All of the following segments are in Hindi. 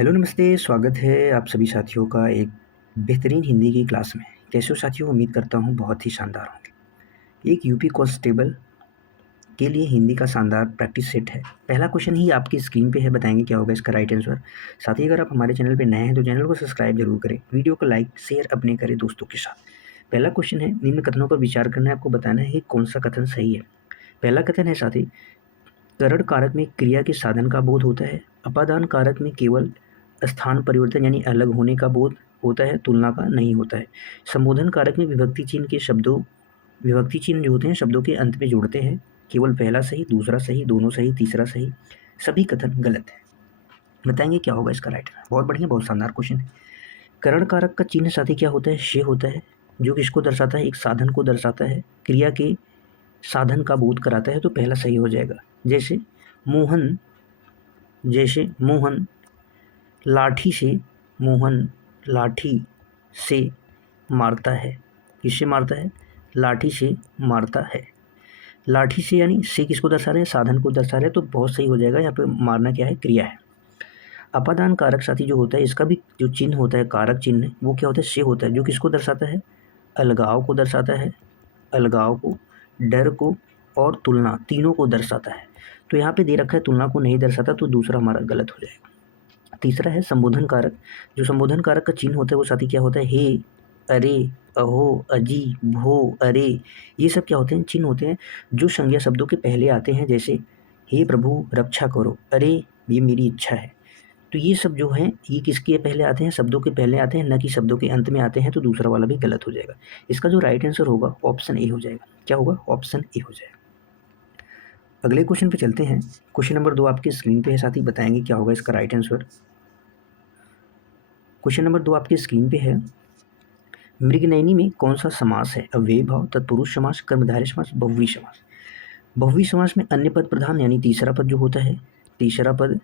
हेलो नमस्ते, स्वागत है आप सभी साथियों का एक बेहतरीन हिंदी की क्लास में। कैसे हो साथियों? उम्मीद करता हूँ बहुत ही शानदार होंगे। एक यूपी कांस्टेबल के लिए हिंदी का शानदार प्रैक्टिस सेट है। पहला क्वेश्चन ही आपकी स्क्रीन पे है, बताएंगे क्या होगा इसका राइट आंसर। साथ ही अगर आप हमारे चैनल पे नए हैं तो चैनल को सब्सक्राइब जरूर करें, वीडियो को लाइक शेयर अपने करें दोस्तों के साथ। पहला क्वेश्चन है, निम्न कथनों पर विचार करना है, आपको बताना है कि कौन सा कथन सही है। पहला कथन है साथी, करण कारक में क्रिया के साधन का बोध होता है, अपादान कारक में केवल स्थान परिवर्तन यानी अलग होने का बोध होता है, तुलना का नहीं होता है। संबोधन कारक में विभक्ति चिन्ह जो होते हैं शब्दों के अंत में जोड़ते हैं, केवल पहला सही, दूसरा सही, दोनों सही, तीसरा सही, सभी कथन गलत है। बताएंगे क्या होगा इसका राइट आंसर। बहुत बढ़िया, बहुत शानदार क्वेश्चन है। करण कारक का चिन्ह साथी क्या होता है? शे होता है, जो किसको दर्शाता है? एक साधन को दर्शाता है, क्रिया के साधन का बोध कराता है, तो पहला सही हो जाएगा। मोहन जैसे मोहन लाठी से मोहन लाठी से मारता है। किससे मारता है? लाठी से मारता है। लाठी से यानी से किसको दर्शा रहे हैं? साधन को दर्शा रहे हैं, तो बहुत सही हो जाएगा। यहाँ पे मारना क्या है? क्रिया है। अपादान कारक साथी जो होता है, इसका भी जो चिन्ह होता है, कारक चिन्ह, वो क्या होता है? से होता है, जो किसको दर्शाता है? अलगाव को दर्शाता है। अलगाव को, डर को और तुलना, तीनों को दर्शाता है। तो यहाँ पे दे रखा है तुलना को नहीं दर्शाता, तो दूसरा हमारा गलत हो जाएगा। तीसरा है संबोधन कारक। जो संबोधन कारक का चिन्ह होता है वो साथी क्या होता है? हे, अरे, अहो, अजी, भो, अरे, ये सब क्या होते हैं? चिन्ह होते हैं जो संज्ञा शब्दों के पहले आते हैं, जैसे हे प्रभु रक्षा करो, अरे ये मेरी इच्छा है। तो ये सब जो हैं ये किसके पहले आते हैं? शब्दों के पहले आते हैं, न कि शब्दों के अंत में आते हैं, तो दूसरा वाला भी गलत हो जाएगा। इसका जो राइट आंसर होगा ऑप्शन ए हो जाएगा। क्या होगा? ऑप्शन ए हो जाएगा। अगले क्वेश्चन पे चलते हैं। क्वेश्चन नंबर 2 आपकी स्क्रीन पे है साथी, बताएंगे क्या होगा इसका राइट आंसर। क्वेश्चन नंबर 2 आपकी स्क्रीन पे है, मृगनयनी में कौन सा समास है? अव्ययी भाव, तत्पुरुष समास, कर्मधारय समास, बहुव्रीहि समास। बहुव्रीहि समास में अन्य पद प्रधान यानी तीसरा पद जो होता है, तीसरा पद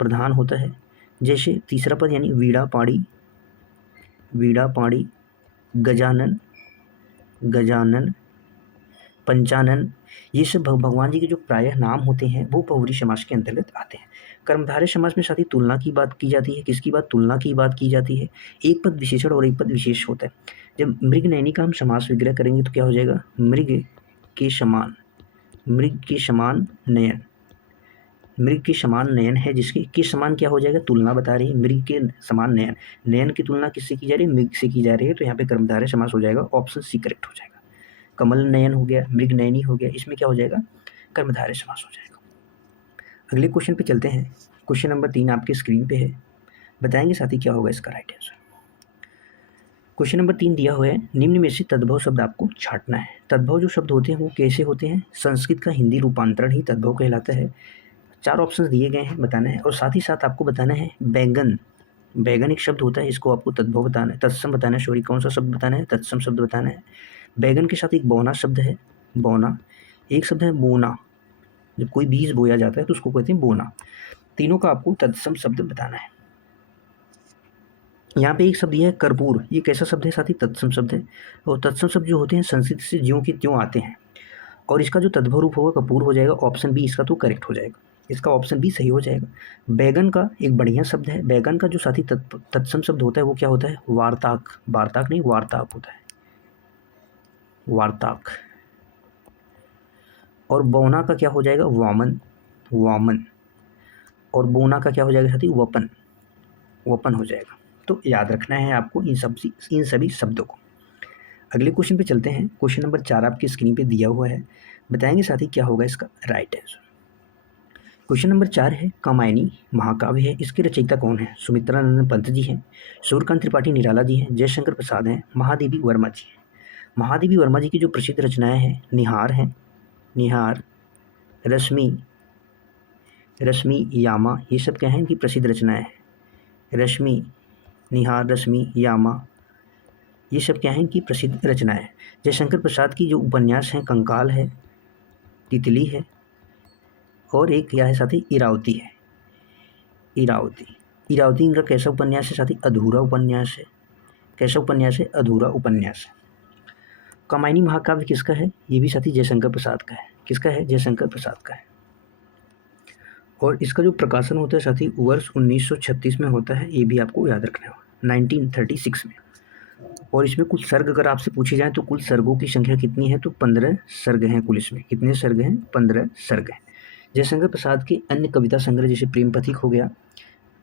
प्रधान होता है। जैसे तीसरा पद यानी वीणा पाणी, वीणा पाणी, गजानन, गजानन, पंचानन, ये सब भगवान जी के जो प्रायः नाम होते हैं वो बहुव्रीहि समास के अंतर्गत आते हैं। कर्मधारय समास में साथी तुलना की बात की जाती है। किसकी बात? तुलना की बात की जाती है। एक पद विशेषण और एक पद विशेष होता है। जब मृगनयनी का हम समास विग्रह करेंगे तो क्या हो जाएगा? मृग के समान, मृग के समान नयन, मृग के समान नयन है, जिसके के समान क्या हो जाएगा? तुलना बता रही है। मृग के समान नयन, नयन की तुलना किससे की जा रही है? मृग से की जा रही है, तो यहाँ पे कर्मधारय समास हो जाएगा। ऑप्शन सी करेक्ट हो जाएगा। कमल नयन हो गया, मृग नयनी हो गया, इसमें क्या हो जाएगा? कर्मधारय समास हो जाएगा। अगले क्वेश्चन पे चलते हैं। क्वेश्चन नंबर 3 आपकी स्क्रीन पे है, बताएंगे साथी क्या होगा इसका राइट आंसर। क्वेश्चन नंबर 3 दिया हुआ है, निम्न में से तद्भव शब्द आपको छांटना है। तद्भव जो शब्द होते हैं वो कैसे होते हैं? संस्कृत का हिंदी रूपांतरण ही तद्भव कहलाता है। 4 ऑप्शन दिए गए हैं, बताना है। और साथ ही साथ आपको बताना है बैंगन, बैगन एक शब्द होता है, इसको आपको तद्भव बताना है, तत्सम बताना है। सॉरी, कौन सा शब्द बताना है? तत्सम शब्द बताना है। बैगन के साथ एक बौना शब्द है, बौना। एक शब्द है बोना, जब कोई बीज बोया जाता है तो उसको कहते हैं बोना। तीनों का आपको तत्सम शब्द बताना है। यहाँ पे एक शब्द यह है कर्पूर, ये कैसा शब्द है साथी? तत्सम शब्द है। और तत्सम शब्द जो होते हैं संस्कृत से ज्यों के त्यों आते हैं, और इसका जो तद्भव रूप होगा कपूर हो जाएगा। ऑप्शन बी इसका तो करेक्ट हो जाएगा। इसका ऑप्शन बी सही हो जाएगा। बैगन का एक बढ़िया शब्द है। बैगन का जो साथी तत्सम शब्द होता है वो क्या होता है? वार्ताक, वार्ताक नहीं वार्ताक होता है, वार्ताक। और बौना का क्या हो जाएगा? वामन, वामन। और बोना का क्या हो जाएगा साथी? वपन, वपन हो जाएगा। तो याद रखना है आपको इन सभी शब्दों को। अगले क्वेश्चन पे चलते हैं। क्वेश्चन नंबर 4 आपकी स्क्रीन पे दिया हुआ है, बताएंगे साथी क्या होगा इसका राइट आंसर। क्वेश्चन नंबर 4 है, कामायनी महाकाव्य है, इसके रचयिता कौन है? सुमित्रा नंदन पंत जी हैं, सूर्यकांत त्रिपाठी निराला जी हैं, जयशंकर प्रसाद हैं, महादेवी वर्मा जी हैं। महादेवी वर्मा जी की जो प्रसिद्ध रचनाएं हैं, निहार हैं, निहार, रश्मि, रश्मि यामा, ये सब क्या हैं? इनकी प्रसिद्ध रचनाएं हैं। रश्मि, निहार, रश्मि, यामा, ये सब क्या हैं? इनकी प्रसिद्ध रचनाएं। जयशंकर प्रसाद की जो उपन्यास हैं, कंकाल है, तितली है, और एक क्या है साथी? इरावती है, इरावती। इरावती इनका कैसा उपन्यास है साथी? अधूरा उपन्यास है। कैसा उपन्यास है? अधूरा उपन्यास है। कामायनी महाकाव्य किसका है? ये भी साथी जयशंकर प्रसाद का है। किसका है? जयशंकर प्रसाद का है। और इसका जो प्रकाशन होता है साथी वर्ष 1936 में होता है, ये भी आपको याद रखना होगा, 1936 में। और इसमें कुल सर्ग अगर आपसे पूछे जाएँ तो कुल सर्गों की संख्या कितनी है, तो 15 सर्ग हैं कुल। इसमें कितने सर्ग हैं, 15 सर्ग हैं। जयशंकर प्रसाद के अन्य कविता संग्रह जैसे प्रेम पथिक हो गया,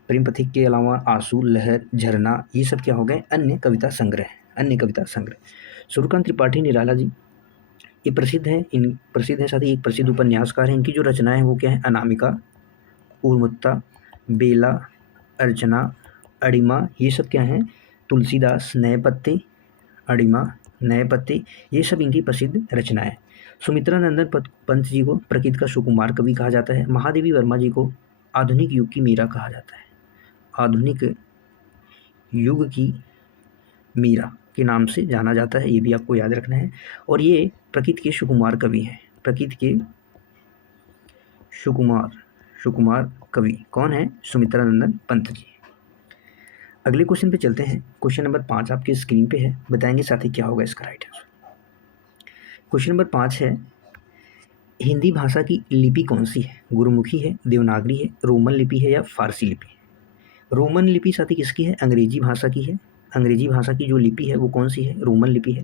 प्रेम पथिक के अलावा आंसू, लहर, झरना, ये सब क्या हो गए, अन्य कविता संग्रह, अन्य कविता संग्रह। सूर्यकांत त्रिपाठी निराला जी ये प्रसिद्ध है साथ ही एक प्रसिद्ध उपन्यासकार हैं। इनकी जो रचनाएं हैं वो क्या है, अनामिका, उर्मुत्ता, बेला, अर्चना, अड़िमा, ये सब क्या हैं, तुलसीदास, नए पत्ते, अड़िमा, नए पत्ते, ये सब इनकी प्रसिद्ध रचनाएं। सुमित्रा नंदन पंत जी को प्रकृति का सुकुमार कवि कहा जाता है। महादेवी वर्मा जी को आधुनिक युग की मीरा कहा जाता है, आधुनिक युग की मीरा के नाम से जाना जाता है, ये भी आपको याद रखना है। और ये प्रकृति के सुकुमार कवि हैं, प्रकृति के सुकुमार कवि कौन है, सुमित्रा नंदन पंत जी। अगले क्वेश्चन पे चलते हैं। क्वेश्चन नंबर 5 आपके स्क्रीन पे है, बताएंगे साथी क्या होगा इसका राइट आंसर। क्वेश्चन नंबर 5 है, हिंदी भाषा की लिपि कौन सी है, गुरुमुखी है, देवनागरी है, रोमन लिपि है या फारसी लिपि है। रोमन लिपि साथी किसकी है, अंग्रेजी भाषा की है। अंग्रेजी भाषा की जो लिपि है वो कौन सी है, रोमन लिपि है।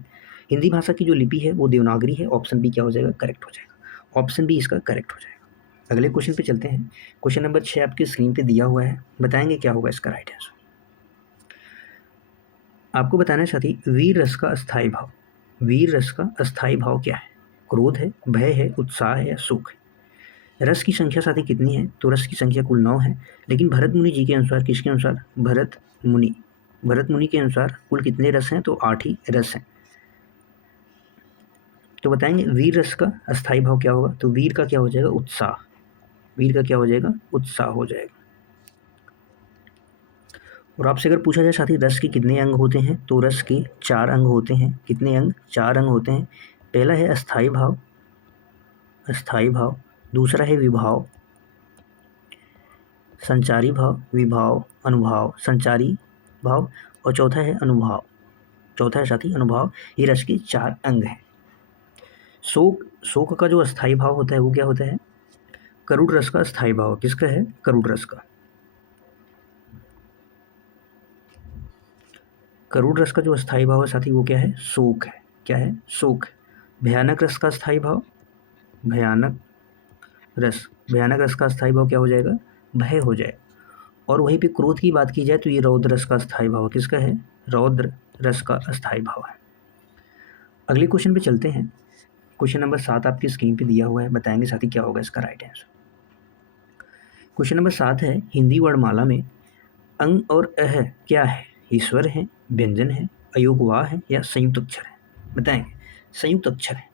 हिंदी भाषा की जो लिपि है वो देवनागरी है। ऑप्शन बी क्या हो जाएगा, करेक्ट हो जाएगा, ऑप्शन बी इसका करेक्ट हो जाएगा। अगले क्वेश्चन पे चलते हैं। क्वेश्चन नंबर 6 आपकी स्क्रीन पे दिया हुआ है, बताएंगे क्या होगा इसका राइट आंसर। आपको बताना है साथी, वीर रस का अस्थायी भाव, वीर रस का अस्थायी भाव क्या है, क्रोध है, भय है, उत्साह है या सुख है। रस की संख्या साथी कितनी है, तो रस की संख्या कुल 9 है, लेकिन भरत मुनि जी के अनुसार, किसके अनुसार, भरत मुनि के अनुसार कुल कितने रस हैं, तो 8 ही रस हैं। तो बताएंगे वीर रस का अस्थायी भाव क्या होगा, तो वीर का क्या हो जाएगा, उत्साह, वीर का क्या हो जाएगा, उत्साह हो जाएगा। और आपसे अगर पूछा जाए साथी रस के कितने अंग होते हैं, तो रस के 4 अंग होते हैं। कितने अंग, 4 अंग होते हैं। पहला है अस्थायी भाव, अस्थायी भाव, दूसरा है विभाव, संचारी भाव, विभाव, अनुभाव, संचारी भाव, और चौथा है अनुभव, चौथा है साथी अनुभव। ये रस के 4 अंग हैं। शोक का जो अस्थायी भाव होता है वो क्या होता है, करुण रस का अस्थायी भाव किसका है, करुण रस का। करुण रस का जो अस्थायी भाव है साथी वो क्या है, शोक है, क्या है, शोक है। भयानक रस का अस्थायी भाव, भयानक रस का अस्थायी भाव क्या हो जाएगा, भय हो जाए। और वहीं पे क्रोध की बात की जाए तो ये रौद्र रस का अस्थायी भाव किसका है, रौद्र रस का अस्थायी भाव है। अगले क्वेश्चन पे चलते हैं। क्वेश्चन नंबर 7 आपकी स्क्रीन पे दिया हुआ है, बताएंगे साथी क्या होगा इसका राइट आंसर। क्वेश्चन नंबर 7 है, हिंदी वर्णमाला में अंग और अह क्या है, ईश्वर है, व्यंजन है, अयोगवाह है या संयुक्त अक्षर है। बताएंगे, संयुक्त अक्षर है।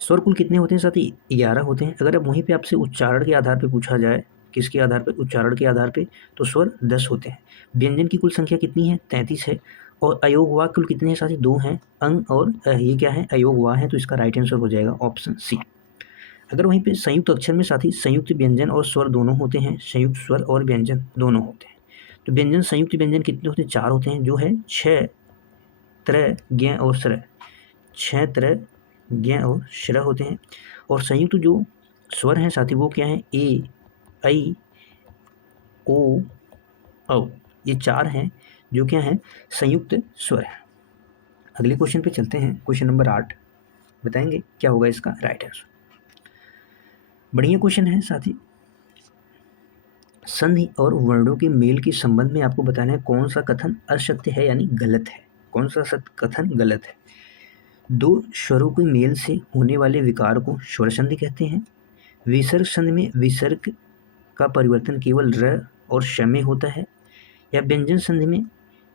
स्वर कुल कितने होते हैं साथी, 11 होते हैं। अगर अब वहीं पे आपसे उच्चारण के आधार पे पूछा जाए, किसके आधार पे, उच्चारण के आधार पे, तो स्वर 10 होते हैं। व्यंजन की कुल संख्या कितनी है, 33 है। और अयोगवाह कुल कितने हैं साथी, 2 हैं। अंग और ये क्या है, अयोगवाह है, तो इसका राइट आंसर हो जाएगा ऑप्शन सी। अगर वहीं पे संयुक्त अक्षर में साथी संयुक्त व्यंजन और स्वर दोनों होते हैं, संयुक्त स्वर और व्यंजन दोनों होते हैं। तो व्यंजन, संयुक्त व्यंजन कितने होते हैं, 4 होते हैं, जो है 6 त्र ज्ञ और श्र, 6 त्र ज्ञ और श्र होते हैं। और संयुक्त जो स्वर हैं साथी वो क्या है, ए, ऐ, ओ, औ, ये 4 हैं जो क्या है, संयुक्त स्वर है। अगले क्वेश्चन पे चलते हैं। क्वेश्चन नंबर 8, बताएंगे क्या होगा इसका राइट आंसर। बढ़िया क्वेश्चन है साथी। संधि और वर्णों के मेल के संबंध में आपको बताना है कौन सा कथन असत्य है यानी गलत है, कौन सा कथन गलत है। 2 स्वरों के मेल से होने वाले विकार को स्वर संधि कहते हैं। विसर्ग संधि में विसर्ग का परिवर्तन केवल र और श में होता है। या व्यंजन संधि में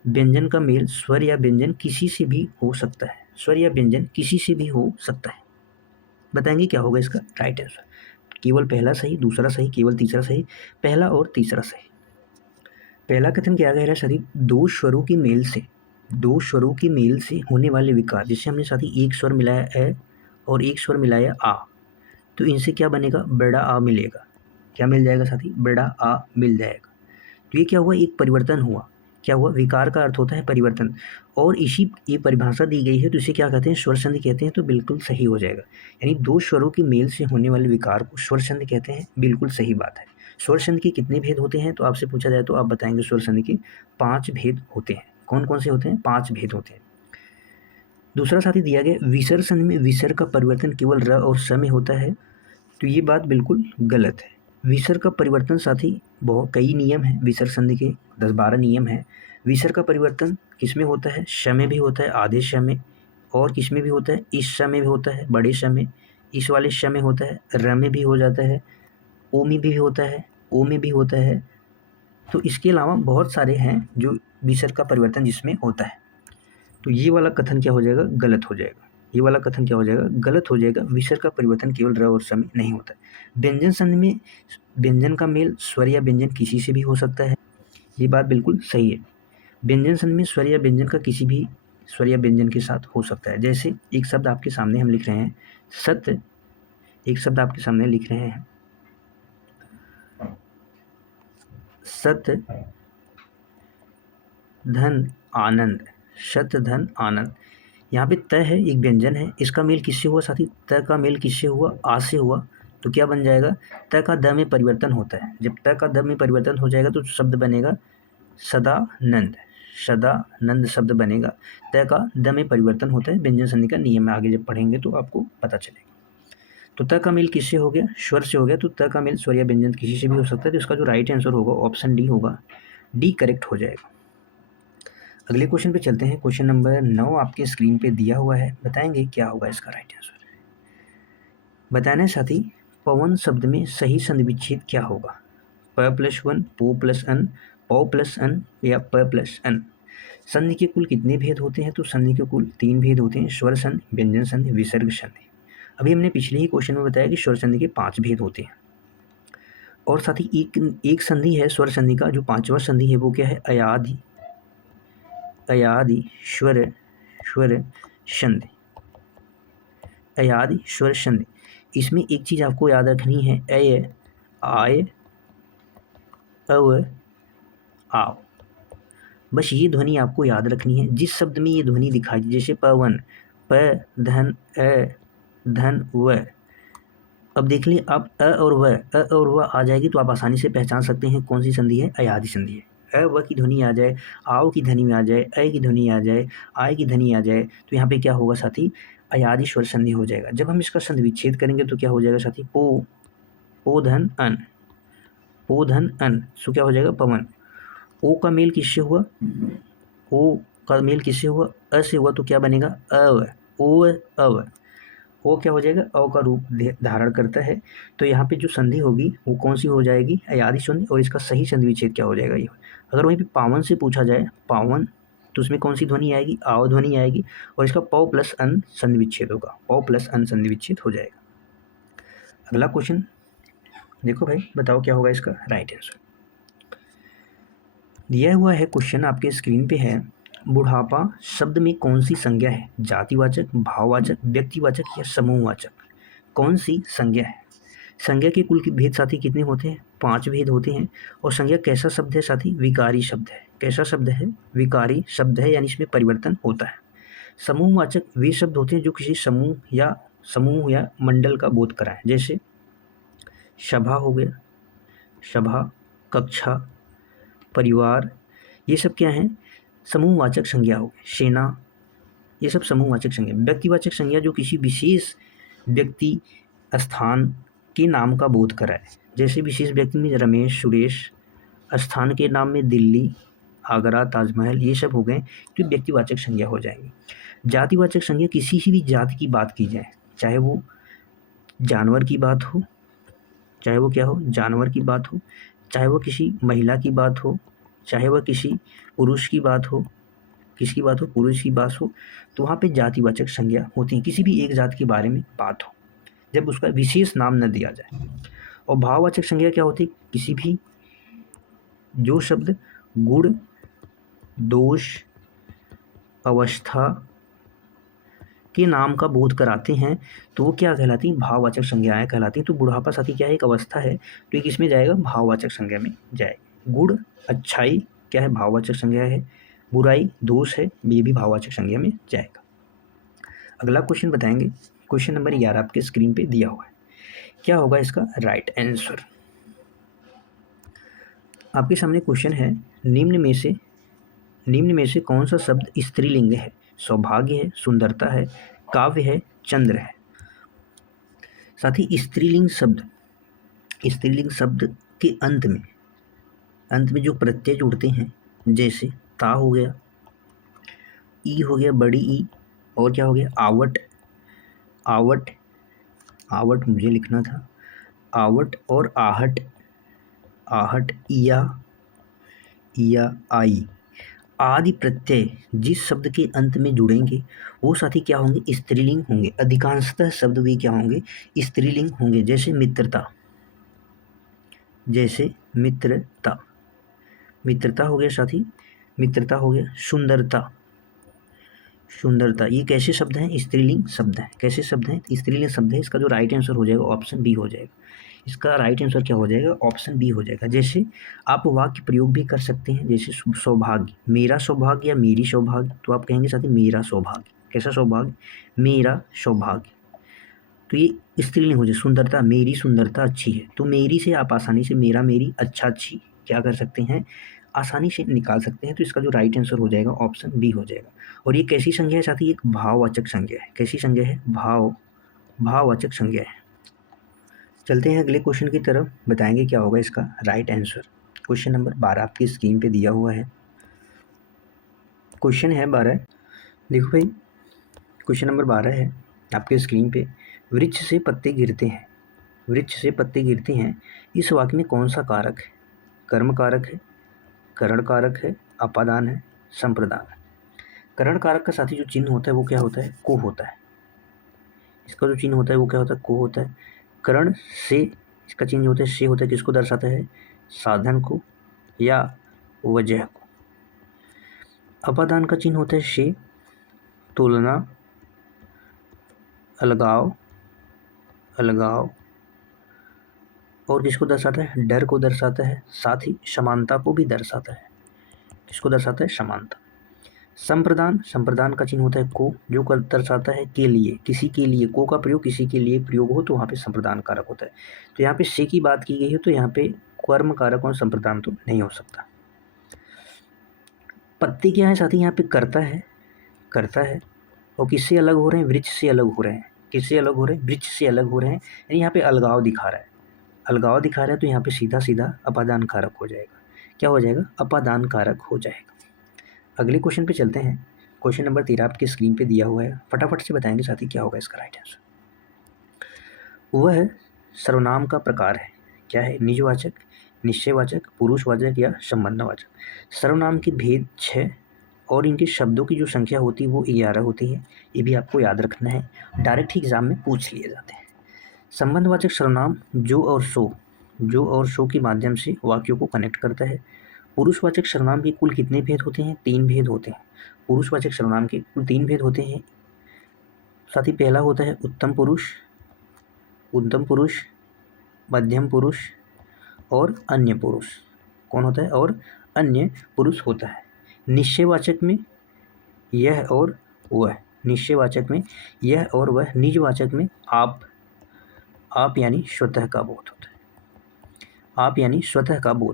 व्यंजन का मेल स्वर या व्यंजन किसी से भी हो सकता है, स्वर या व्यंजन किसी से भी हो सकता है। बताएंगे क्या होगा इसका राइट आंसर। केवल पहला सही, दूसरा सही, केवल तीसरा सही, पहला और तीसरा सही। पहला कथन क्या कह रहा है साथी, 2 स्वरों के मेल से, 2 स्वरों के मेल से होने वाले विकार, जैसे हमने साथी एक स्वर मिलाया ए और एक स्वर मिलाया आ, तो इनसे क्या बनेगा, बड़ा आ मिलेगा। क्या मिल जाएगा साथी, बड़ा आ मिल जाएगा। तो ये क्या हुआ, एक परिवर्तन हुआ। क्या हुआ, विकार का अर्थ होता है परिवर्तन, और इसी ये परिभाषा दी गई है, तो इसे क्या कहते हैं, स्वर संधि कहते हैं। तो बिल्कुल सही हो जाएगा, यानी 2 स्वरों के मेल से होने वाले विकार को स्वर संधि कहते हैं। बिल्कुल सही बात है, स्वर संधि के कितने भेद होते हैं? तो आपसे पूछा जाए तो आप बताएंगे स्वर संधि के 5 भेद होते हैं। कौन कौन से होते हैं? 5 भेद होते हैं। दूसरा साथी दिया गया विसर्ग संधि में विसर्ग का परिवर्तन केवल र और स में होता है, तो ये बात बिल्कुल गलत है। विसर्ग का परिवर्तन साथी बहुत कई नियम हैं, विसर्ग संधि के 10-12 नियम हैं। विसर्ग का परिवर्तन किस में होता है? श में भी होता है, आधे श में, और किस में भी होता है? इस श में भी होता है, बड़े श में, इस वाले श में होता है, र में भी हो जाता है, ओ में भी होता है, ओ में भी होता है। तो इसके अलावा बहुत सारे हैं जो विसर्ग का परिवर्तन जिसमें होता है। तो ये वाला कथन क्या हो जाएगा? गलत हो जाएगा। ये वाला कथन क्या हो जाएगा? गलत हो जाएगा। विसर्ग का परिवर्तन केवल र और स में नहीं होता है। व्यंजन संधि में व्यंजन का मेल स्वर या व्यंजन किसी से भी हो सकता है, ये बात बिल्कुल सही है। व्यंजन संधि में स्वर या व्यंजन का किसी भी स्वर या व्यंजन के साथ हो सकता है। जैसे एक शब्द आपके सामने हम लिख रहे हैं सत्य, एक शब्द आपके सामने लिख रहे हैं सत्य धन आनंद, सत्य धन आनंद। यहाँ पे त है, एक व्यंजन है, इसका मेल किससे हुआ साथी? त का मेल किससे हुआ? आ से हुआ। तो क्या बन जाएगा? त का द में परिवर्तन होता है। जब त का द में परिवर्तन हो जाएगा तो शब्द बनेगा सदानंद, सदानंद शब्द बनेगा। त का द में परिवर्तन होता है, व्यंजन संधि का नियम है, आगे जब पढ़ेंगे तो आपको पता चलेगा। तो त का मेल किससे हो गया? स्वर से हो गया। तो त का मेल स्वर या व्यंजन किसी से भी हो सकता है। तो इसका जो राइट आंसर होगा ऑप्शन डी होगा, डी करेक्ट हो जाएगा। अगले क्वेश्चन पे चलते हैं। क्वेश्चन नंबर 9 आपके स्क्रीन पे दिया हुआ है, बताएंगे क्या होगा इसका राइट आंसर। बताना है साथी, पवन शब्द में सही संधि विच्छेद क्या होगा? प+1, पो+अन, पौ+अन या प+अन। संधि के कुल कितने भेद होते हैं? तो संधि के कुल 3 भेद होते हैं, स्वर संधि, व्यंजन संधि, विसर्ग संधि। अभी हमने पिछले ही क्वेश्चन में बताया कि स्वर संधि के 5 भेद होते हैं। और साथ ही एक संधि है स्वर संधि का, जो 5वां संधि है वो क्या है? अयादि, अयादि स्वर स्वर संधि, अयादि स्वर संधि। इसमें एक चीज़ आपको याद रखनी है, अय, आय, अव, आव। बस ये ध्वनि आपको याद रखनी है। जिस शब्द में ये ध्वनि दिखाई, जैसे पवन, प धन अ धन व। अब देख लें आप, अ और व आ जाएगी तो आप आसानी से पहचान सकते हैं कौन सी संधि है? अयादि संधि है। अ व की ध्वनि आ जाए, आओ की ध्वनि में आ जाए, अय की ध्वनि आ जाए, आय की ध्वनि आ जाए, तो यहाँ पे क्या होगा साथी? अयादि स्वर संधि हो जाएगा। जब हम इसका संधि विच्छेद करेंगे तो क्या हो जाएगा साथी? पो धन अन, पो धन अन, सो क्या हो जाएगा? पवन। ओ का मेल किससे हुआ? ओ का मेल किससे हुआ? अ से हुआ, तो क्या बनेगा? अव, ओ अव। ओ क्या हो जाएगा? अ का रूप धारण करता है। तो यहाँ पे जो संधि होगी वो कौन सी हो जाएगी? अयादि संधि। और इसका सही संधि विच्छेद क्या हो जाएगा? ये अगर वहीं पे पावन से पूछा जाए, पावन, तो उसमें कौन सी ध्वनि आएगी? आव ध्वनि आएगी। और इसका पौ+अन संधि विच्छेद होगा, पौ+अन संधि विच्छेद हो जाएगा। अगला क्वेश्चन देखो भाई, बताओ क्या होगा इसका राइट आंसर। दिया हुआ है क्वेश्चन आपके स्क्रीन पे है, बुढ़ापा शब्द में कौन सी संज्ञा है? जातिवाचक, भाववाचक, व्यक्तिवाचक या समूहवाचक? कौन सी संज्ञा है? संज्ञा के कुल भेद साथी कितने होते हैं? 5 भेद होते हैं। और संज्ञा कैसा शब्द है साथी? विकारी शब्द है। कैसा शब्द है? विकारी शब्द है, यानी इसमें परिवर्तन होता है। समूहवाचक वे शब्द होते हैं जो किसी समूह या मंडल का बोध कराएं। जैसे सभा हो गया, सभा, कक्षा, परिवार, ये सब क्या हैं? समूहवाचक संज्ञा हो गई। सेना, ये सब समूहवाचक संज्ञा। व्यक्तिवाचक संज्ञा जो किसी विशेष व्यक्ति, स्थान के नाम का बोध कराए। जैसे विशेष व्यक्ति में रमेश, सुरेश, स्थान के नाम में दिल्ली, आगरा, ताजमहल, ये सब हो गए तो व्यक्तिवाचक संज्ञा हो जाएंगी। जातिवाचक संज्ञा किसी भी जाति की बात की जाए, चाहे वो जानवर की बात हो, चाहे वो क्या हो? जानवर की बात हो, चाहे वो किसी महिला की बात हो, चाहे वह किसी पुरुष की बात हो, किसकी बात हो? पुरुष की बात हो, तो वहाँ पे जातिवाचक संज्ञा होती है। किसी भी एक जाति के बारे में बात हो, जब उसका विशेष नाम न दिया जाए। और भाववाचक संज्ञा क्या होती है? किसी भी जो शब्द गुण, दोष, अवस्था के नाम का बोध कराते हैं तो वो क्या कहलाती हैं? भाववाचक संज्ञाएं कहलाती हैं। तो बुढ़ापा साथी क्या है? एक अवस्था है, तो एक इसमें जाएगा, भाववाचक संज्ञा में जाएगा। गुण, अच्छाई क्या है? भाववाचक संज्ञा है। बुराई, दोष है, ये भी भाववाचक संज्ञा में जाएगा। अगला क्वेश्चन बताएंगे, क्वेश्चन नंबर 11 आपके स्क्रीन पे दिया हुआ है, क्या होगा इसका राइट आंसर। आपके सामने क्वेश्चन है, निम्न में से कौन सा शब्द स्त्रीलिंग है? सौभाग्य है, सुंदरता है, काव्य है, चंद्र है। साथ ही स्त्रीलिंग शब्द के अंत में जो प्रत्यय जुड़ते हैं, जैसे ता हो गया, ई हो गया, बड़ी ई, और क्या हो गया, आवट मुझे लिखना था, आवट और आहट, या आई आदि प्रत्यय जिस शब्द के अंत में जुड़ेंगे वो साथी क्या होंगे, स्त्रीलिंग होंगे। अधिकांशतः शब्द भी क्या होंगे, स्त्रीलिंग होंगे। जैसे मित्रता हो गया साथी, मित्रता हो गया। सुंदरता, ये कैसे शब्द हैं, स्त्रीलिंग शब्द हैं। कैसे शब्द हैं, स्त्रीलिंग शब्द है। इसका जो राइट आंसर हो जाएगा ऑप्शन बी हो जाएगा। इसका राइट आंसर क्या हो जाएगा, ऑप्शन बी हो जाएगा। जैसे आप वाक्य प्रयोग भी कर सकते हैं, जैसे सौभाग्य, मेरा सौभाग्य या मेरी सौभाग्य, तो आप कहेंगे साथी मेरा सौभाग्य। कैसा सौभाग्य, मेरा सौभाग्य, तो ये स्त्रीलिंग हो जाए। सुंदरता, मेरी सुंदरता अच्छी है, तो मेरी से आप आसानी से मेरा, मेरी, अच्छा, अच्छी क्या कर सकते हैं, आसानी से निकाल सकते हैं। तो इसका जो राइट आंसर हो जाएगा ऑप्शन बी हो जाएगा। और ये कैसी संज्ञा है साथी, एक भाववाचक संज्ञा है। कैसी संज्ञा है, भाववाचक संज्ञा है। चलते हैं अगले क्वेश्चन की तरफ, बताएंगे क्या होगा इसका राइट आंसर। क्वेश्चन नंबर 12 आपकी स्क्रीन पे दिया हुआ है। क्वेश्चन है 12, देखो भाई, क्वेश्चन नंबर 12 है आपके स्क्रीन पे। वृक्ष से पत्ते गिरते हैं, इस वाक्य में कौन सा कारक है? कर्म कारक है, करण कारक है, अपादान है, संप्रदान है। करण कारक का साथी जो चिन्ह होता है वो क्या होता है, को होता है। इसका जो चिन्ह होता है वो क्या होता है, को होता है। करण से, इसका चिन्ह होता है से होता है, किसको दर्शाता है, साधन को या वजह को। अपादान का चिन्ह होता है से, तुलना, अलगाव, और किसको दर्शाता है, डर को दर्शाता है। साथ ही समानता को भी दर्शाता है। किसको दर्शाता है, समानता। संप्रदान का चिन्ह होता है को, जो दर्शाता है के लिए, किसी के लिए। को का प्रयोग किसी के लिए प्रयोग हो तो वहाँ पे संप्रदान कारक होता है। तो यहाँ पे से की बात की गई है, तो यहाँ पे कर्म कारक और संप्रदान तो नहीं हो सकता। पत्ते क्या है साथी, यहाँ पे करता है, और किससे अलग हो रहे हैं, वृक्ष से अलग हो रहे हैं। किससे अलग हो रहे हैं, वृक्ष से अलग हो रहे हैं। यानी यहाँ पे अलगाव दिखा रहा है, तो यहाँ पे सीधा अपादान कारक हो जाएगा। क्या हो जाएगा, अपादान कारक हो जाएगा। अगले क्वेश्चन पे चलते हैं। क्वेश्चन नंबर 13 आपकी स्क्रीन पे दिया हुआ है, फटाफट से बताएंगे साथी क्या होगा इसका राइट आंसर। वह सर्वनाम का प्रकार है, क्या है, निजवाचक, निश्चयवाचक, पुरुषवाचक या संबंधवाचक। सर्वनाम के भेद 6 और इनके शब्दों की जो संख्या होती है वो 11 होती है। ये भी आपको याद रखना है, डायरेक्ट एग्जाम में पूछ लिए जाते हैं। संबंधवाचक सर्वनाम जो और सो के माध्यम से वाक्यों को कनेक्ट करता है। पुरुषवाचक सर्वनाम के कुल कितने भेद होते हैं, 3 भेद होते हैं। पुरुषवाचक सर्वनाम के कुल 3 भेद होते हैं। साथ ही पहला होता है उत्तम पुरुष, मध्यम पुरुष और अन्य पुरुष। कौन होता है, और अन्य पुरुष होता है। निश्चयवाचक में यह और वह, निजवाचक में आप यानी स्वतः का बोध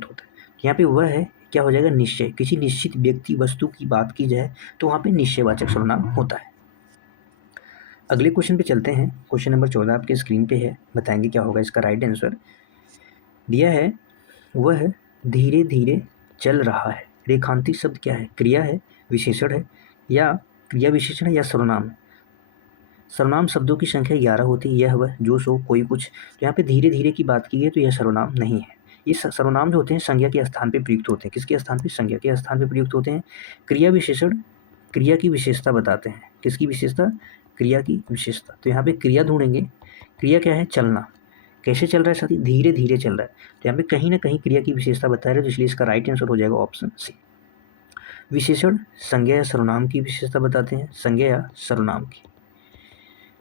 होता है। यहाँ पे वह है, क्या हो जाएगा, निश्चय। किसी निश्चित व्यक्ति वस्तु की बात की जाए तो वहाँ पे निश्चयवाचक सर्वनाम होता है। अगले क्वेश्चन पे चलते हैं। क्वेश्चन नंबर 14 आपके स्क्रीन पे है, बताएंगे क्या होगा इसका राइट आंसर। दिया है, वह धीरे धीरे चल रहा है। रेखांकित शब्द क्या है, क्रिया है, विशेषण है, या क्रिया विशेषण है या सर्वनाम है। सर्वनाम शब्दों की संख्या 11 होती है। यह, वह, जो, सो, कोई, कुछ। तो यहाँ पे धीरे धीरे की बात की है तो यह सर्वनाम नहीं है। ये सर्वनाम जो होते हैं संज्ञा के स्थान पे प्रयुक्त होते हैं। किसके स्थान पे, संज्ञा के स्थान पे प्रयुक्त होते हैं। क्रिया विशेषण क्रिया की विशेषता बताते हैं। किसकी विशेषता, क्रिया की विशेषता। तो यहाँ पे क्रिया ढूंढेंगे। क्रिया क्या है, चलना। कैसे चल रहा है साथी, धीरे धीरे चल रहा है। तो यहाँ पे कहीं ना कहीं क्रिया की विशेषता बता रहे हैं, तो इसलिए इसका राइट आंसर हो जाएगा ऑप्शन सी। विशेषण संज्ञा या सर्वनाम की विशेषता बताते हैं। संज्ञा या सर्वनाम की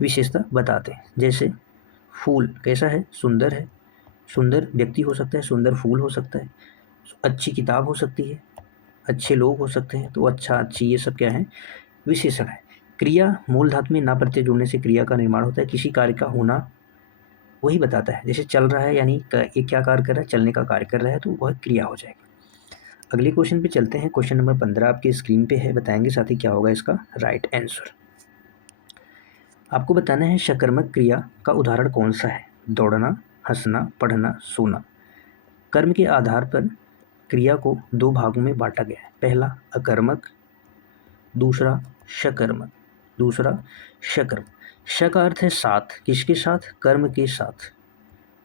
विशेषता बताते हैं। जैसे फूल कैसा है, सुंदर है। सुंदर व्यक्ति हो सकता है, सुंदर फूल हो सकता है, अच्छी किताब हो सकती है, अच्छे लोग हो सकते हैं। तो अच्छा, अच्छी, ये सब क्या है, विशेषण है। क्रिया मूल धातु में ना प्रत्यय जुड़ने से क्रिया का निर्माण होता है। किसी कार्य का होना वही बताता है। जैसे चल रहा है, यानी ये क्या कार्य कर रहा है, चलने का कार्य कर रहा है, तो वह क्रिया हो जाएगा। अगले क्वेश्चन पे चलते हैं। क्वेश्चन नंबर 15 आपकी स्क्रीन पे है, बताएंगे साथी क्या होगा इसका राइट आंसर। आपको बताना है सकर्मक क्रिया का उदाहरण कौन सा है। दौड़ना, हंसना, पढ़ना, सोना। कर्म के आधार पर क्रिया को दो भागों में बांटा गया है। पहला अकर्मक, दूसरा सकर्मक। दूसरा सकर्म। श का अर्थ है साथ, किसके साथ, कर्म के साथ।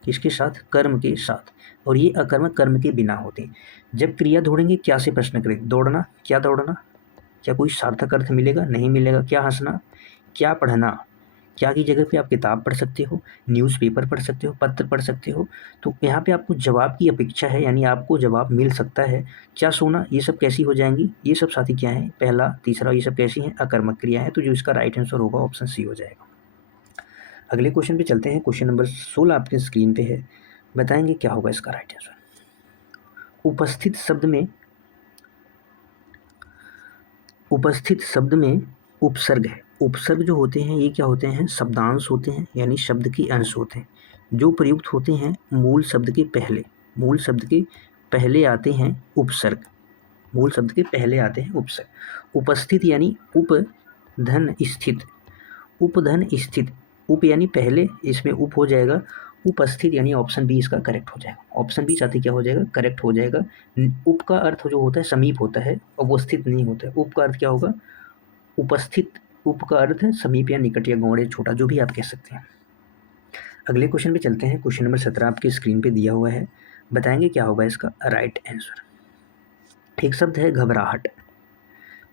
किसके साथ, कर्म के साथ। और ये अकर्मक कर्म के बिना होते हैं। जब क्रिया दौड़ेंगे क्या से प्रश्न करें। दौड़ना, क्या दौड़ना, क्या कोई सार्थक अर्थ मिलेगा, नहीं मिलेगा। क्या हंसना, क्या पढ़ना, क्या की जगह पे आप किताब पढ़ सकते हो, न्यूज़पेपर पढ़ सकते हो, पत्र पढ़ सकते हो। तो यहाँ पे आपको जवाब की अपेक्षा है, यानी आपको जवाब मिल सकता है। क्या सोना, ये सब कैसी हो जाएंगी, ये सब साथी क्या है, पहला तीसरा ये सब कैसी हैं, अकर्मक क्रिया है। तो जो इसका राइट आंसर होगा ऑप्शन सी हो जाएगा। अगले क्वेश्चन पे चलते हैं। क्वेश्चन नंबर 16 आपके स्क्रीन पे है, बताएंगे क्या होगा इसका राइट आंसर। उपस्थित शब्द में उपसर्ग है। उपसर्ग जो होते हैं ये क्या होते हैं, शब्दांश होते हैं, यानी शब्द के अंश होते हैं जो प्रयुक्त होते हैं मूल शब्द के पहले। मूल शब्द के पहले आते हैं उपसर्ग। मूल शब्द के पहले आते हैं उपसर्ग। उपस्थित यानी उपधन स्थित। उपधन स्थित, उप यानी पहले, इसमें उप हो जाएगा। उपस्थित यानी ऑप्शन बी इसका करेक्ट हो जाएगा। ऑप्शन बी साथी क्या हो जाएगा, करेक्ट हो जाएगा। उप का अर्थ जो होता है समीप होता है, और वो स्थित नहीं होता है। उप का अर्थ क्या होगा, उपस्थित। उप का अर्थ है समीप या निकट या गौड़ या छोटा, जो भी आप कह सकते हैं। अगले क्वेश्चन पे चलते हैं। क्वेश्चन नंबर 17 आपकी स्क्रीन पे दिया हुआ है, बताएंगे क्या होगा इसका राइट आंसर। एक शब्द है घबराहट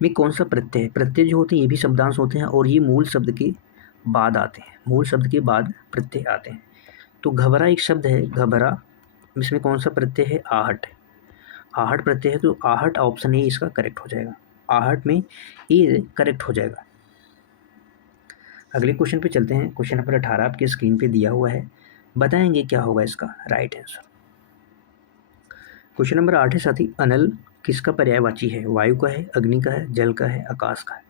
में कौन सा प्रत्यय है। प्रत्यय जो होते हैं ये भी शब्दांश होते हैं, और ये मूल शब्द के बाद आते हैं। मूल शब्द के बाद प्रत्यय आते हैं। तो घबरा एक शब्द है, घबरा, इसमें कौन सा प्रत्यय है, आहट। आहट प्रत्यय है, तो आहट ऑप्शन ए इसका करेक्ट हो जाएगा। आहट में ए करेक्ट हो जाएगा। अगले क्वेश्चन पे चलते हैं। क्वेश्चन नंबर 18 आपके स्क्रीन पे दिया हुआ है, बताएंगे क्या होगा इसका राइट आंसर। क्वेश्चन नंबर 8 है साथी, अनल किसका पर्यायवाची है। वायु का है, अग्नि का है, जल का है, आकाश का है।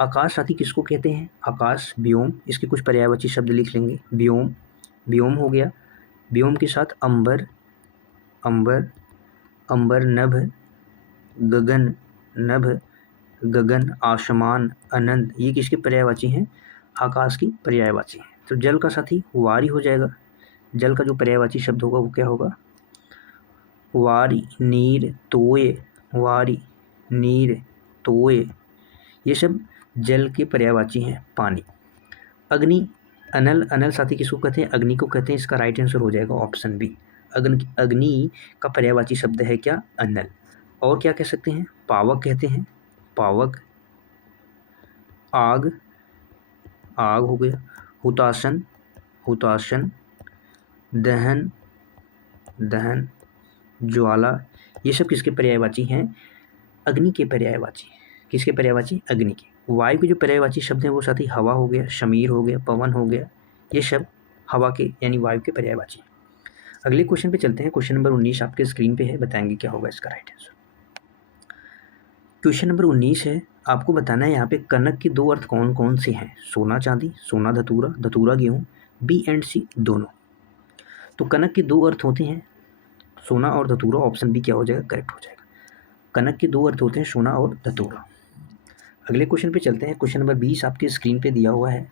आकाश साथी किसको कहते हैं, आकाश, व्योम। इसके कुछ पर्यायवाची शब्द लिख लेंगे। व्योम, व्योम हो गया। व्योम के साथ अंबर, अंबर, अंबर, नभ, गगन, नभ, गगन, आसमान, अनंत, ये किसके पर्यायवाची हैं, आकाश की पर्यायवाची हैं। तो जल का साथी वारी हो जाएगा। जल का जो पर्यायवाची शब्द होगा वो क्या होगा, वारी, नीर, तोय, वारी, नीर, तोय, ये सब जल के पर्यायवाची हैं। पानी, अग्नि, अनल, अनल साथी किसको कहते हैं, अग्नि को कहते हैं। इसका राइट आंसर हो जाएगा ऑप्शन बी। अग्नि का पर्यायवाची शब्द है क्या, अनल। और क्या कह सकते हैं, पावक कहते हैं, पावक। आग, आग हो गया। हुताशन, हुताशन। दहन, दहन। ज्वाला, ये सब किसके पर्यायवाची हैं, अग्नि के पर्यायवाची। किसके पर्यायवाची, अग्नि के। वायु के जो पर्यायवाची शब्द हैं वो साथी हवा हो गया, शमीर हो गया, पवन हो गया, ये सब हवा के यानी वायु के पर्यायवाची। अगले क्वेश्चन पे चलते हैं। क्वेश्चन नंबर 19 आपके स्क्रीन पे है, बताएंगे क्या होगा इसका राइट आंसर। क्वेश्चन नंबर 19 है, आपको बताना है यहाँ पे कनक के दो अर्थ कौन कौन से हैं। सोना चांदी, सोना धतूरा, धतूरा गेहूँ, बी एंड सी दोनों। तो कनक के दो अर्थ होते हैं, सोना और धतूरा। ऑप्शन बी क्या हो जाएगा, करेक्ट हो जाएगा। कनक के दो अर्थ होते हैं, सोना और धतूरा। अगले क्वेश्चन पे चलते हैं। क्वेश्चन नंबर 20 आपके स्क्रीन पे दिया हुआ है,